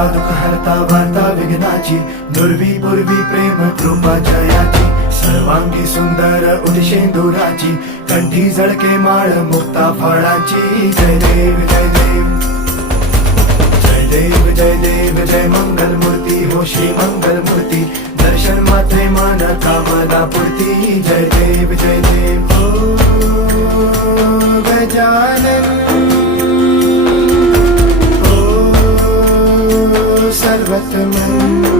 हरता दुःख हरता वार्ता विघ्नाची, नुरवी पूर्वी प्रेम कृपा जयाची, सर्वांगी सुंदर उदिशेंदुराची, कंठी झळके माळ मुक्ता फळाची. जय देव जय देव जय देव जय देव जय मंगल मूर्ती हो श्री मंगल मूर्ती, दर्शन मात्रे मान कामना पूर्ती. जय देव जय देव ओ गजानन ओ सर्वतमन